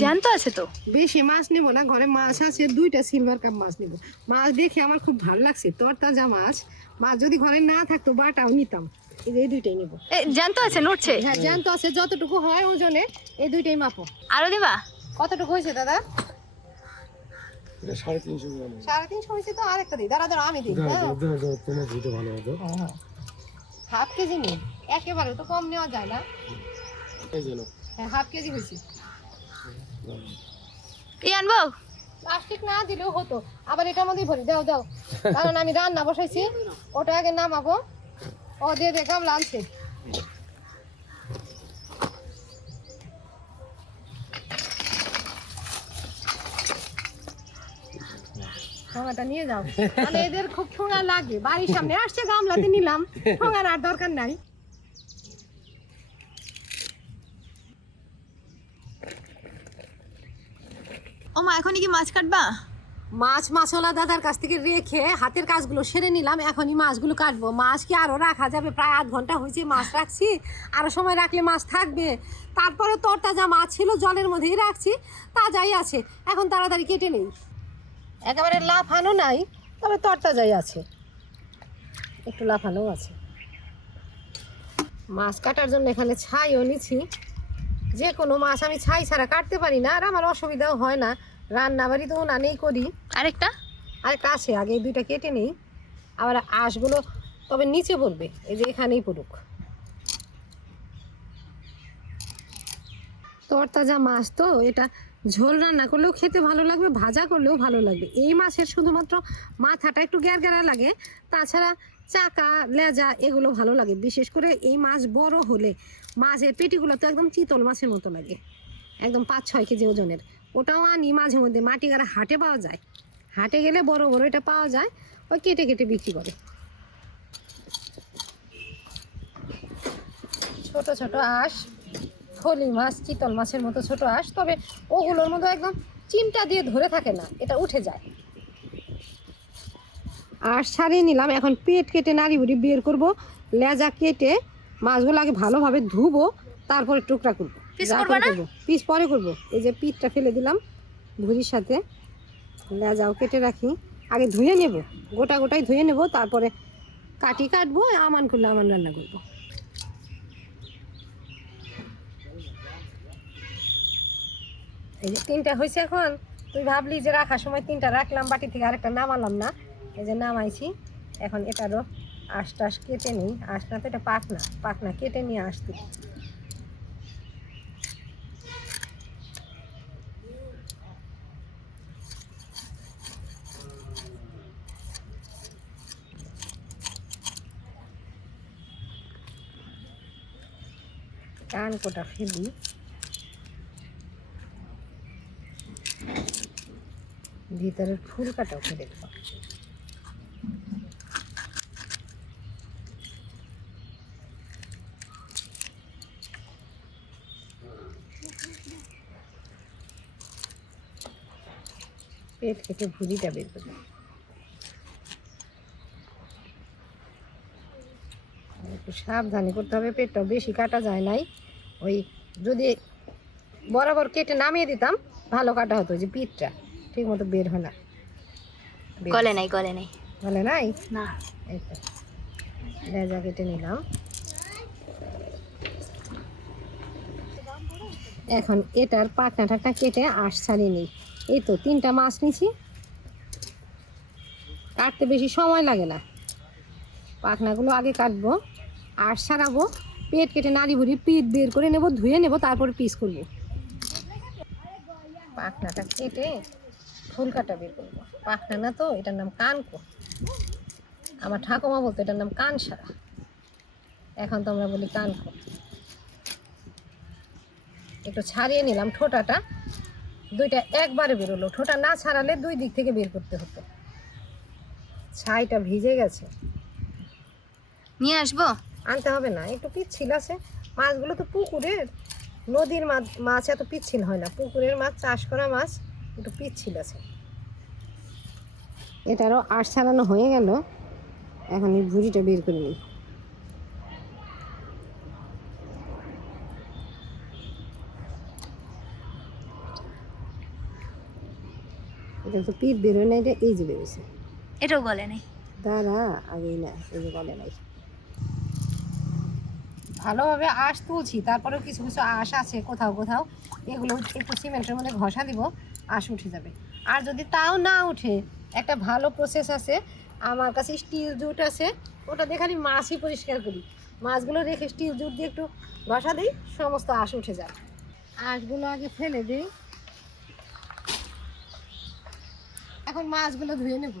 জ্যান্ত আছে তো। বেশি মাছ নিব না, ঘরে মাছ আছে, 2টা সিলভার কাপ মাছ নিব। মাছ দেখে আমার খুব ভালো লাগছে, তরতাজা মাছ। মাছ যদি ঘরে না থাকতো বাটাও নিতাম। এই 2টাই নিব। জ্যান্ত আছে, নড়ছে। হ্যাঁ জ্যান্ত আছে, যতটুকু হয় ওজনে এই 2টাই মাপো। আরো দিবা? কতটুকু হয়েছে দাদা? 350 গ্রাম। 350 হয়েছে তো আরেকটা দিই। দাঁড়া আমি দিই। তোমার দুটো ভালো হবে। হাফ কেজি নিই, একেবারে তো কম নেওয়া যায় না। এই যে নাও। হ্যাঁ হাফ কেজি হয়েছে। আনবো? প্লাস্টিক না দিলেও হতো, আবার এটার মধ্যেই ভরি দাও দাও। কারণ আমি রান্না বসাইছি, ওটা আগে নামাবো। ও দিয়ে দে, গামলা আনছে। ঠোঙাটা নিয়ে যাও, মানে এদের খুব ঠোঙা লাগে। বাড়ির সামনে আসছে, গামলাতে নিলাম, ঠোঙার আর দরকার নাই। ও মা, এখনই কি মাছ কাটবা? মাছ মাছওয়ালা দাদার কাছ থেকে রেখে হাতের কাজগুলো সেরে নিলাম, এখনই মাছগুলো কাটবো। মাছ কি আরও রাখা যাবে? প্রায় আধ ঘন্টা হয়েছে মাছ রাখছি, আরও সময় রাখলে মাছ থাকবে। তারপরে তরতাজা মাছ ছিল, জলের মধ্যেই রাখছি, তাজাই আছে। এখন তাড়াতাড়ি কেটে নেই, একেবারে লাফানো নাই, তবে তরতাজাই আছে, একটু লাফানোও আছে। মাছ কাটার জন্য এখানে ছাইও নিচ্ছি। যে কোনো মাছ আমি ছাই ছাড়া কাটতে পারি না, আর আমার অসুবিধাও হয় না। রান্না বাড়ি তো উনানেই করি। আরেকটা আছে, আগে এই 2টা কেটে নেই। আবার আঁশগুলো তবে নিচে পড়বে, এই যে এখানেই পড়ুক। তরতাজা মাছ তো, এটা ঝোল রান্না করলেও খেতে ভালো লাগবে, ভাজা করলেও ভালো লাগবে। এই মাছের শুধুমাত্র মাথাটা একটু গ্যারগ্যারা লাগে, তাছাড়া চাকা লেজা এগুলো ভালো লাগে। বিশেষ করে এই মাছ বড় হলে, মাছের পেটিগুলো তো একদম চিতল মাছের মতো লাগে, একদম 5-6 কেজি ওজনের। ওটাও আনি মাঝে মধ্যে, মাটিগাড়া হাটে পাওয়া যায়। হাটে গেলে বড় বড় এটা পাওয়া যায়, ওই কেটে কেটে বিক্রি করে। ছোট ছোট আঁশ, ফলি মাছ, চিতল মাছের মতো ছোট আঁশ, তবে ওগুলোর মতো একদম চিমটা দিয়ে ধরে থাকে না, এটা উঠে যায়। আঁশ ছাড়িয়ে নিলাম, এখন পেট কেটে নাড়ি বুড়ি বের করব। লেজা কেটে মাছগুলো আগে ভালোভাবে ধুবো, তারপরে টুকরা করবো। পিস পরে করবো। এই যে পিঠটা ফেলে দিলাম ভুড়ির সাথে, লেজাও কেটে রাখি। আগে ধুয়ে নেব, গোটা গোটাই ধুয়ে নেব, তারপরে কাটবো, আমান করলে আমান রান্না করবো। এই যে 3টা হয়েছে। এখন তুই ভাবলি যে রাখার সময় 3টা রাখলাম বাটি থেকে, আরেকটা নামালাম না, এই যে নামাইছি। এখন এটারও আঁশ টাশ কেটে নিই। আঁশ না তো, এটা পাকনা কেটে নিয়ে আসতে। কান কোটা ফেলি, ভিতরের ফুল কাটাও ফেলে দেব। পেট কেটে ভুড়িটা বের করব। একটু সাবধানে করতে হবে, পেটটাও বেশি কাটা যায় নাই। ওই যদি বরাবর কেটে নামিয়ে দিতাম ভালো কাটা হতো। যে পিঠটা ঠিক মতো বের হয় না। গলে নাই বলে নাই না। এই তো লেজা কেটে নিলাম। এখন এটার পাকনা টাকনা কেটে আঁশ ছাড়িয়ে নিই। এই তো 3টা মাছ নিছি, কাটতে বেশি সময় লাগে না। পাখনাগুলো আগে কাটবো, আঁশ ছাড়াবো, পেট কেটে নাড়ি ভুড়ি পিঠ বের করে নেব, ধুয়ে নেব, তারপরে পিস করব। পাখনাটা কেটে ফুল কাটা বের করবো। পাখনা না তো, এটার নাম কানকো। আমার ঠাকুমা বলতো এটার নাম কানসারা, এখন তো আমরা বলি কানকো। একটু ছাড়িয়ে নিলাম ঠোঁটাটা, 2টা একবারে বেরোলো। ঠোঁটা না ছাড়ালে 2 দিক থেকে বের করতে হতো। ছাইটা ভিজে গেছে, নিয়ে আসবো? আনতে হবে না, একটু পিচ্ছিল আছে। মাছগুলো তো পুকুরের, নদীর মাছ এত পিচ্ছিল হয় না। পুকুরের মাছ, চাষ করা মাছ, একটু পিচ্ছিল আছে। এটারও আঁশ ছাড়ানো হয়ে গেল, এখন এই ভুড়িটা বের করে নিই। এটা তো পিঠ বেরোয় না, এটা এই যে বেরোছে। এটাও গলে নাই। দাঁড়া, আগেই না, এই যে বলে নাই। ভালোভাবে আঁশ তুলছি, তারপরেও কিছু কিছু আঁশ আছে কোথাও কোথাও, এগুলো একটু সিমেন্টের মধ্যে ঘষা দিব, আঁশ উঠে যাবে। আর যদি তাও না উঠে, একটা ভালো প্রসেস আছে আমার কাছে, স্টিল জুট আছে, ওটা দিয়ে খালি মাছই পরিষ্কার করি। মাছগুলো রেখে স্টিল জুট দিয়ে একটু ঘষা দিই, সমস্ত আঁশ উঠে যায়। আঁশগুলো আগে ফেলে দিই। এখন মাছগুলো ধুয়ে নেব।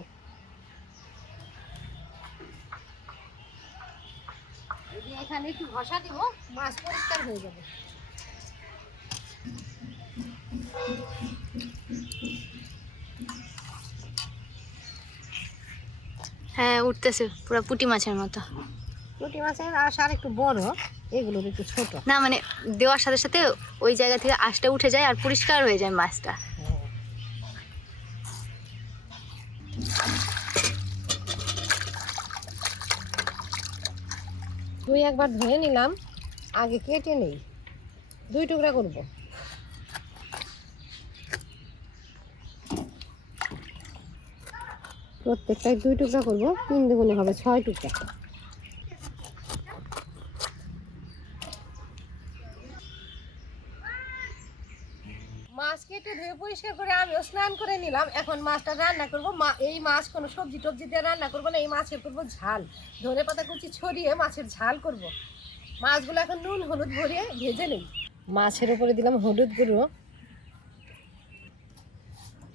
এখানে একটু ঘষা দিব, মাছ পরিষ্কার হয়ে যাবে। হ্যাঁ উঠতেছে পুরো পুঁটি মাছের মতো। পুঁটি মাছের আঁশ আর একটু বড়, এগুলোর একটু ছোট। না মানে দেওয়ার সাথে সাথে ওই জায়গা থেকে আঁশটা উঠে যায় আর পরিষ্কার হয়ে যায় মাছটা। দুই একবার ধুয়ে নিলাম, আগে কেটে নেই, 2 টুকরা করব। প্রত্যেকটাই 2 টুকরা করব, 3 দুগুণে হবে 6 টুকরা। মাছ কেটে ধুয়ে পরিষ্কার করে আমিও স্নান করে নিলাম। এখন মাছটা রান্না করব। এই মাছ কোনো সবজি টবজি দিয়ে রান্না করবো না, এই মাছের করবো ঝাল। ধনেপাতা কুচি ছড়িয়ে মাছের ঝাল করব। মাছগুলো এখন নুন হলুদ ভরিয়ে ভেজে নেই। মাছের উপরে দিলাম হলুদ গুঁড়ো।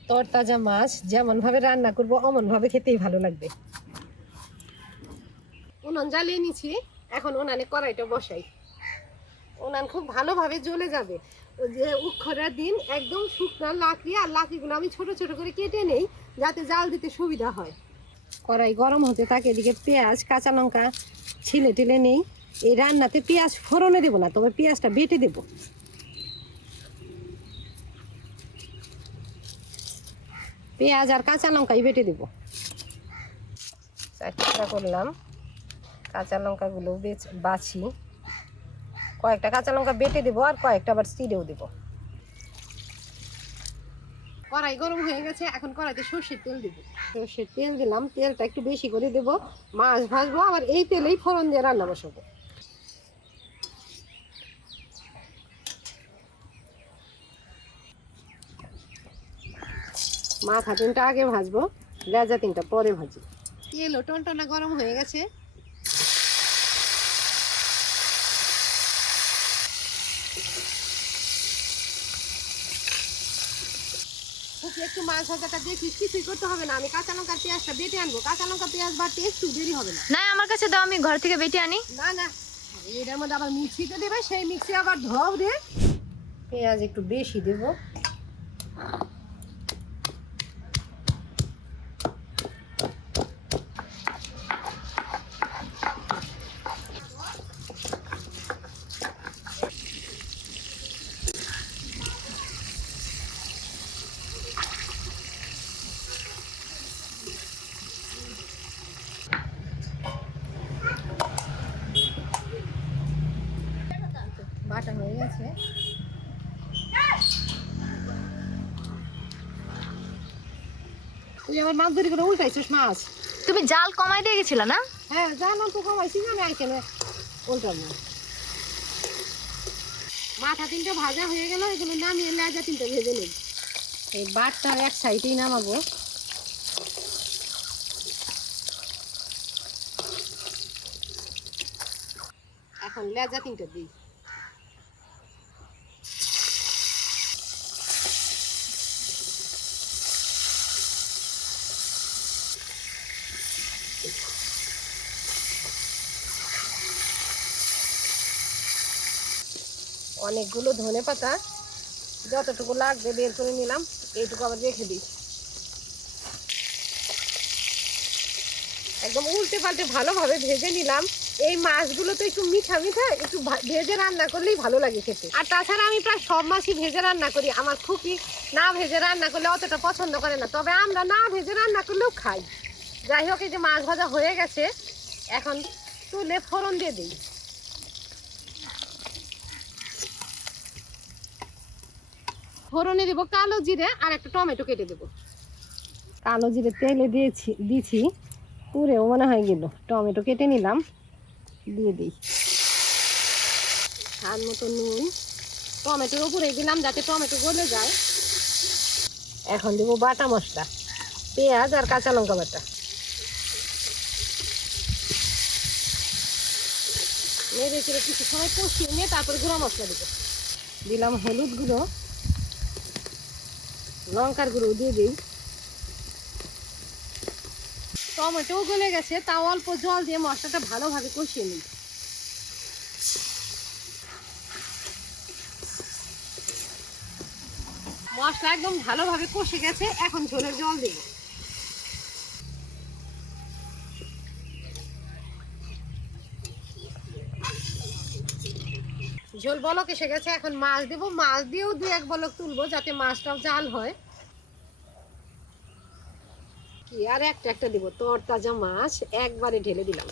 তরতাজা মাছ যেমনভাবে রান্না করব অমনভাবে খেতেই ভালো লাগবে। উনান জ্বালিয়ে নিচ্ছি, এখন উনানে কড়াইটা বসাই। উনান খুব ভালোভাবে জ্বলে যাবে। ওই যে উক্ষরার দিন একদম শুকনো লাকড়ি, আর লাকড়িগুলো আমি ছোট ছোট করে কেটে নেই যাতে জাল দিতে সুবিধা হয়। কড়াই গরম হতে থাকে, এদিকে পেঁয়াজ কাঁচা লঙ্কা ছিলে টেলে নেই। এই রান্নাতে পেঁয়াজ ফোড়নে দেবো না, তবে পেঁয়াজটা বেটে দেব। পেঁয়াজ আর কাঁচা লঙ্কাই বেটে দেব। 4 টুকরা করলাম। কাঁচা লঙ্কাগুলো বাছি, কয়েকটা কাঁচা লঙ্কা বেটে দেবো আর কয়েকটা আবার চিড়েও দেবো। কড়াই গরম হয়ে গেছে, এখন কড়াইতে সর্ষের তেল দেবো। সর্ষের তেল দিলাম, তেলটা একটু বেশি করে দেবো। মাছ ভাজবো, আবার এই তেলেই ফোড়ন দিয়ে রান্না বসাবো। মাথা 3টা আগে ভাজবো, লেজা 3টা পরে ভাজি। তেলও টনটনা গরম হয়ে গেছে। একটু মাছ ভাজাটা দেখিস, কিছুই করতে হবে না। আমি কাঁচা লঙ্কার পেঁয়াজটা বেটে আনবো। কাঁচা লঙ্কা পেঁয়াজ বাড়তে একটু দেরি হবে না। না আমার কাছে দাও, আমি ঘর থেকে বেটে আনি। না না, এটার মধ্যে আবার মিক্সিতে দেবে, সেই মিক্সি আবার ধোও দিয়ে। পেঁয়াজ একটু বেশি দেবো। বাটা হয়ে গেছে। তুই আমার মাছ ধরি করে উল্টাইছিস মাছ। তুমি জাল কমাই দিয়ে গেছিল না? হ্যাঁ জানো তো, কমাইছি না, আমি এখানে উল্টাম না। মাথা 3টা ভাজা হয়ে গেল, এগুলো নামিয়ে লেজা 3টা ভেজে নেব। এই বাটটার এক সাইডেই নামাবো। এখন লেজা 3টা দিই। অনেকগুলো ধনেপাতা, যতটুকু লাগবে বের করে নিলাম, এইটুকু আবার রেখে দিই। একদম উল্টে পাল্টে ভালোভাবে ভেজে নিলাম। এই মাছগুলো তো একটু মিঠা মিঠা, একটু ভেজে রান্না করলেই ভালো লাগে খেতে। আর তাছাড়া আমি প্রায় সব মাছই ভেজে রান্না করি। আমার খুকি না ভেজে রান্না করলে অতটা পছন্দ করে না, তবে আমরা না ভেজে রান্না করলেও খাই। যাই হোক, এই যে মাছ ভাজা হয়ে গেছে, এখন তুলে ফোড়ন দিয়ে দিই। ফোড়নে দেবো কালো জিরে আর একটা টমেটো কেটে দেবো। কালো জিরে তেলে দিয়েছি পুরেও মনে হয় গেল। টমেটো কেটে নিলাম, দিয়ে দিই স্বাদ মতো নুন। টমেটোর উপরে দিলাম যাতে টমেটো গলে যায়। এখন দেবো বাটা মশলা, পেঁয়াজ আর কাঁচা লঙ্কা বাটা। নেড়ে চেড়ে কিছু সময় কষিয়ে নিয়ে তারপরে গুঁড়া মশলা দেবো। দিলাম হলুদ গুঁড়ো, লঙ্কার গুঁড়ো দিয়ে দিই। টমেটো গলে গেছে, তাও অল্প জল দিয়ে মশলাটা ভালোভাবে কষিয়ে নিই। মশলা একদম ভালোভাবে কষে গেছে, এখন ঝোলের জল দেব। ঝোল বলক এসে গেছে, এখন মাছ দেবো। মাছ দিয়েও 2-1 বলক তুলবো যাতে মাছটাও জাল হয়। কি আর একটা দেবো, তরতাজা মাছ একবারে ঢেলে দিলাম।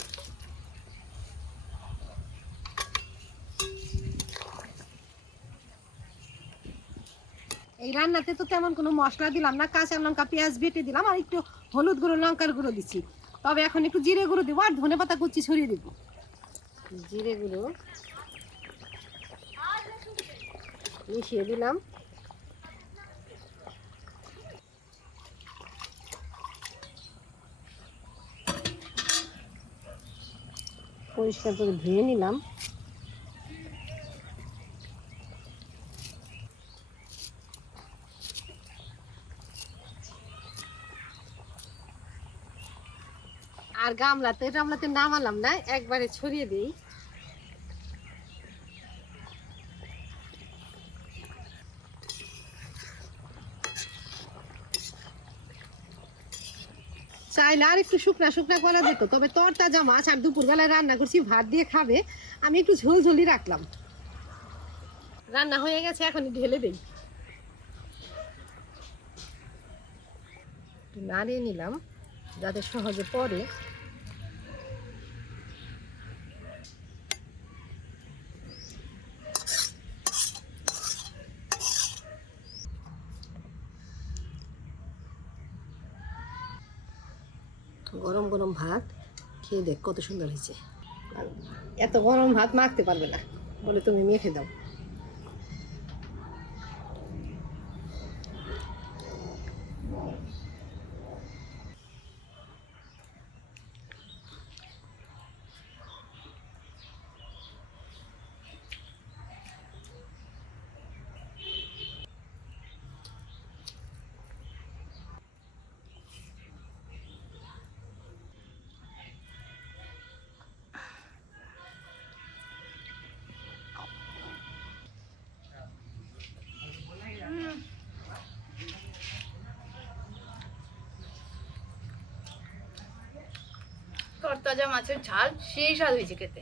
এই রান্নাতে তো তেমন কোনো মশলা দিলাম না, কাঁচা লঙ্কা পেঁয়াজ বেটে দিলাম আর একটু হলুদ গুঁড়ো লঙ্কার গুঁড়ো দিচ্ছি। তবে এখন একটু জিরে গুঁড়ো দেবো আর ধনেপাতা কুচি ছড়িয়ে দেবো। জিরে গুঁড়ো মিশিয়ে দিলাম। পরিষ্কার করে ধুয়ে নিলাম। আর গামলাতে নামালাম না, একবারে ছড়িয়ে দিই। চাইলে আর একটু শুকনা করা যেত, তবে তরতাজা মাছ আর দুপুরবেলায় রান্না করছি, ভাত দিয়ে খাবে। আমি একটু ঝোলঝোলি রাখলাম। রান্না হয়ে গেছে, এখন ঢেলে দিই। নাড়িয়ে নিলাম যাতে সহজে পড়ে। গরম গরম ভাত খেয়ে দেখ কত সুন্দর হয়েছে। এত গরম ভাত মাখতে পারবে না বলে তুমি মেখে দাও। তরতাজা মাছের ঝাল সেই স্বাদ হয়েছে খেতে।